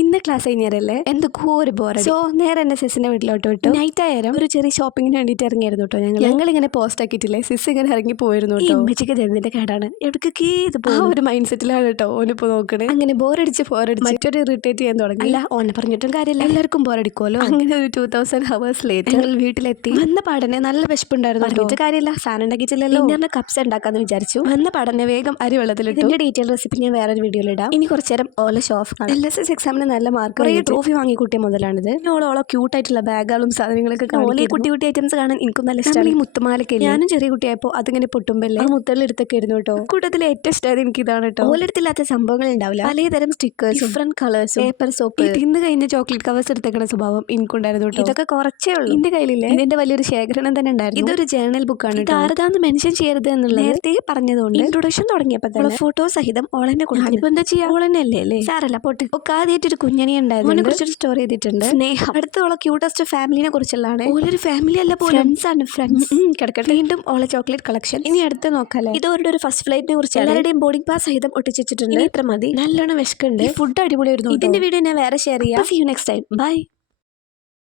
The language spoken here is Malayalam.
ഇന്ന് ക്ലാസ് കഴിഞ്ഞാലല്ലേ എന്തൊക്കെയോ ഒരു ബോറടി. സോ നേരെ എന്നെ സിസിന്റെ വീട്ടിലോട്ട് വിട്ടു. നൈറ്റ് ആയാലും ഒരു ചെറിയ ഷോപ്പിങ്ങിന് വേണ്ടിയിട്ട് ഇറങ്ങിയായിരുന്നു കേട്ടോ. ഞങ്ങളിങ്ങനെ പോസ്റ്റ് ആക്കിയിട്ടില്ലേ, സിസ് ഇങ്ങനെ ഇറങ്ങി പോയിരുന്നു. ഈ ഉമ്മച്ചിക്ക് തരുന്നതിന്റെ കേടാണ് എവിടേക്കൊക്കെ ഇത് ആ ഒരു മൈൻഡ് സെറ്റിലാണ് കേട്ടോ ഓനിപ്പോ നോക്കണേ. അങ്ങനെ ബോറടിച്ച് മറ്റൊരു ഇറിറ്റേറ്റ് ചെയ്യാൻ തുടങ്ങി. അല്ല ഓനെ പറഞ്ഞിട്ടും കാര്യമില്ല, എല്ലാവർക്കും ബോറടിക്കുമല്ലോ. അങ്ങനെ ഒരു 2000 hours ലേറ്റ് ഞങ്ങൾ വീട്ടിലെത്തി. വന്ന പാടനെ നല്ല വിശപ്പുണ്ടായിരുന്നു. പറഞ്ഞിട്ട് കാര്യമില്ല, സാധനം ഉണ്ടാക്കിയിട്ടില്ലല്ലോ. ഇന്നറിന് കപ്സ് ഉണ്ടാക്കാന്ന് വിചാരിച്ചു. വന്ന പാടനെ വേഗം അരി വെള്ളത്തിലിട്ടു. ഇതിന്റെ ഡീറ്റെയിൽ റെസിപ്പി ഞാൻ വേറൊരു വീഡിയോയിൽ ഇടാം. ഇനി കുറച്ചു നേരം ഓല ഷോ ഓഫ് കാണാം. LSS എക്സാമിന് നല്ല മാർക്ക്, കുറേ ട്രോഫി വാങ്ങിക്കൂട്ടിയ മുതലാണിത്. ഓളോ ക്യൂട്ടായിട്ടുള്ള ബാഗുകളും സാധനങ്ങളൊക്കെ ഓലെ കുട്ടി ഐറ്റംസ് കാണാൻ എനിക്കും നല്ല ഇഷ്ടമാണ്. ഈ മുത്തുമാലൊക്കെ ഞാനും ചെറിയ കുട്ടിയായപ്പോൾ അതിങ്ങനെ പൊട്ടുമ്പല്ലേ ആ മുത്തലെടുത്തൊക്കെ ആയിരുന്നു കേട്ടോ. കൂട്ടത്തിൽ ഏറ്റവും ഇഷ്ടമായത് എനിക്ക് ഇതാണ് കേട്ടോ. ഓലെടുത്തില്ലാത്ത സംഭവങ്ങൾ ഉണ്ടാവില്ല. പലതരം stickers, different colours, paper soap, തിന്ന് കഴിഞ്ഞ ചോക്ലേറ്റ് കവേഴ്സ് എടുത്തേക്കണ സ്വഭാവം എനിക്കുണ്ടായിരുന്നു കേട്ടോ. ഇതൊക്കെ കുറച്ചേ ഉള്ളൂ. എന്റെ കയ്യിലില്ലേ ഇതിന്റെ വലിയൊരു ശേഖരണം തന്നെ ഉണ്ടായിരുന്നു. ഇതൊരു ജേർണൽ ബുക്കാണ്. ആരതാന്ന് മെൻഷൻ ചെയ്യരുത് എന്നുള്ളത് നേരത്തെ പറഞ്ഞതുകൊണ്ട് ഇൻട്രൊഡക്ഷൻ തുടങ്ങിയപ്പോൾ തന്നെ ഫോട്ടോ സഹിതം ഓളെന്നെ കൊടുത്തു. ഇപ്പൊ എന്താ ചെയ്യാ, ഓളെന്നെ അല്ലേ സാറല്ല പോട്ട്. ഒക്കെ ആദ്യമായിട്ടൊരു കുഞ്ഞനെ ഉണ്ടായിരുന്നു. അതിനെ കുറിച്ചൊരു സ്റ്റോറി ചെയ്തിട്ടുണ്ട്. സ്നേഹം അടുത്തോളെ ക്യൂട്ടസ്റ്റ് ഫാമിലിനെ കുറിച്ചുള്ളതാണ്. ഓളൊരു ഫാമിലി അല്ല പോലും, ഫ്രണ്ട്സ് ആണ്. ഫ്രണ്ട്സ് കിടക്കട്ടെ. വീണ്ടും ഓളെ ചോക്ലേറ്റ് കളക്ഷൻ. ഇനി അടുത്ത് നോക്കാല്ലേ. ഇത് അവരുടെ ഒരു ഫസ്റ്റ് ഫ്ലൈറ്റിനെ കുറിച്ച് എല്ലാവരുടെയും ബോർഡിംഗ് പാസ് സഹിതം ഒട്ടിച്ചിട്ടുണ്ട്. ഇത്ര മതി. നല്ലോണം വിശക്കുണ്ട്. ഫുഡ് അടിപൊളിയായിരുന്നു. ഇതിന്റെ വീഡിയോ ഞാൻ വേറെ ഷെയർ ചെയ്യാം. See you next time. Bye.